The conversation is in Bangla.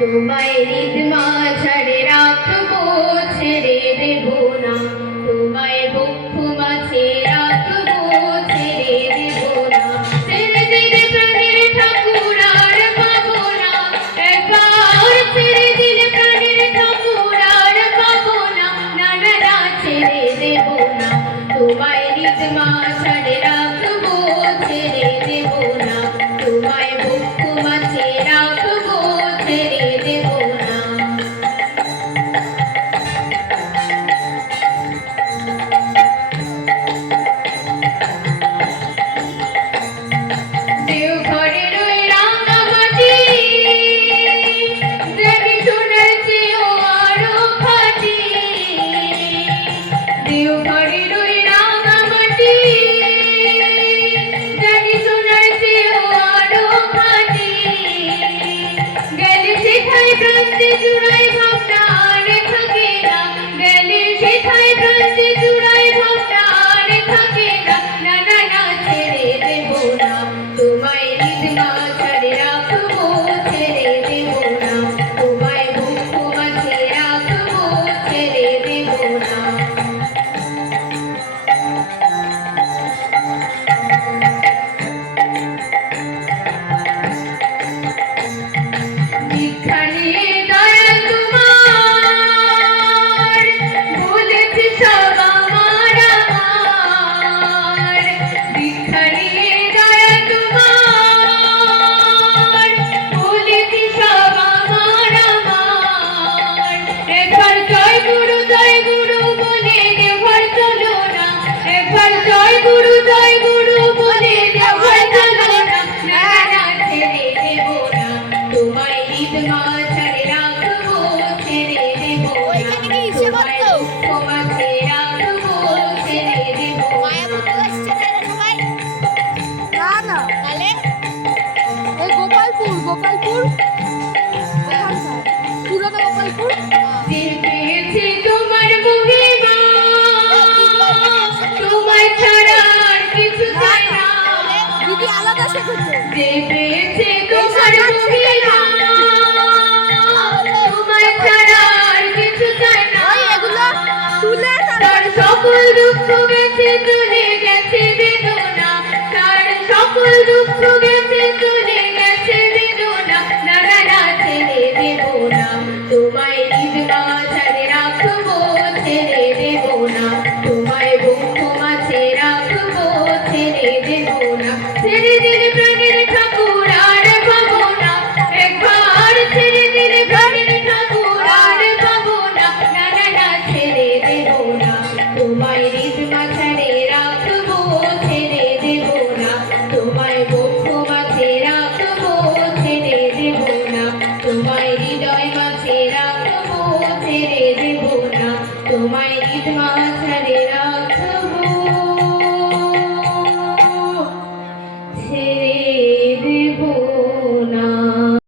তোমায় রিদমা ছাড়ে রাখবো, ছেড়ে দেব না। তোমায় বক্ষ মাঝে রাখবো, ছেড়ে দেব না। ছেড়ে দিলে প্রাণের ঠাকুর আর পাবো না। একবার ছেড়ে দিলে প্রাণের ঠাকুর আর পাবো না। না না না, ছেড়ে দেব না। তোমায় রিদমা ছাড়ে রাখবো, ছেড়ে দেব না। তোমায় বক্ষ মাঝে রাখবো, ছেড়ে দেব না। দেওঘরের ওই রাঙামাটি, দেবী সোনার চেয়েও আরো খাঁটি। দেওঘরের ওই রাঙামাটি, দেবী সোনার চেয়েও আরো খাঁটি। গেলে সেখায় প্রান্তে জুড়াই ভাবনা আর থাকে না। গেলে সেখায় প্রান্তে জুড়াই ভাবনা আর থাকে না। না না না, ছেড়ে দেব না। তোমায় রিদমা ছাড়ে রাখবো, ছেড়ে দেব না। তোমায় বক্ষ মাঝে রাখবো, ছেড়ে দেব না। দীক্ষা নিয়ে দয়াল তোমার, বলেছে সব আমার আমার। দীক্ষা নিয়ে দয়াল তোমার, বলেছে সব আমার আমার। একবার জয় গুরু বলে দেওঘর চলো না। একবার জয় গুরু বলে দেওঘর চলো না। না না, ছেড়ে দেব না। তোমায় রিদমা ছাড়ে রাখবো, ছেড়ে দেব না। তোমায় বক্ষ মাঝে রাখবো, ছেড়ে দেব না। না এই গোপালপুর পুরনো গোপালপুর। যে পেয়েছে তোমার মহিমা, তোমায় ছাড়া আর কিছু চাই না। দিদি আলাদা শেখেছে। যে পেয়েছে তোমার মহিমা, তোমায় ছাড়া আর কিছু চাই না। এগুলো তুলে তার সকল দুঃখ গেছে, চলে গেছে বেদনা। তার সকল দুঃখ গেছে, চলে গেছে বেদনা। না না না, ছেড়ে দেব না। তোমায় রিদমা ছাড়ে রাখবো, ছেড়ে দেব না। তোমায় বক্ষ মাঝে রাখবো, ছেড়ে দেব না। ছেড়ে দিলে প্রাণের ঠাকুর আর পাবো না। একবার ছেড়ে দিলে প্রাণের ঠাকুর আর পাবো না। না না না, ছেড়ে দেব না। তোমায় রিদমা ছাড়ে রাখবো, ছেড়ে দেব না। তোমায় বক্ষ মাঝে রাখবো, ছেড়ে দেব না। তোমায় হৃদয় মাঝে রাখবো, ছেড়ে দেব না। তোমায় রিদমা ছাড়ে রাখবো।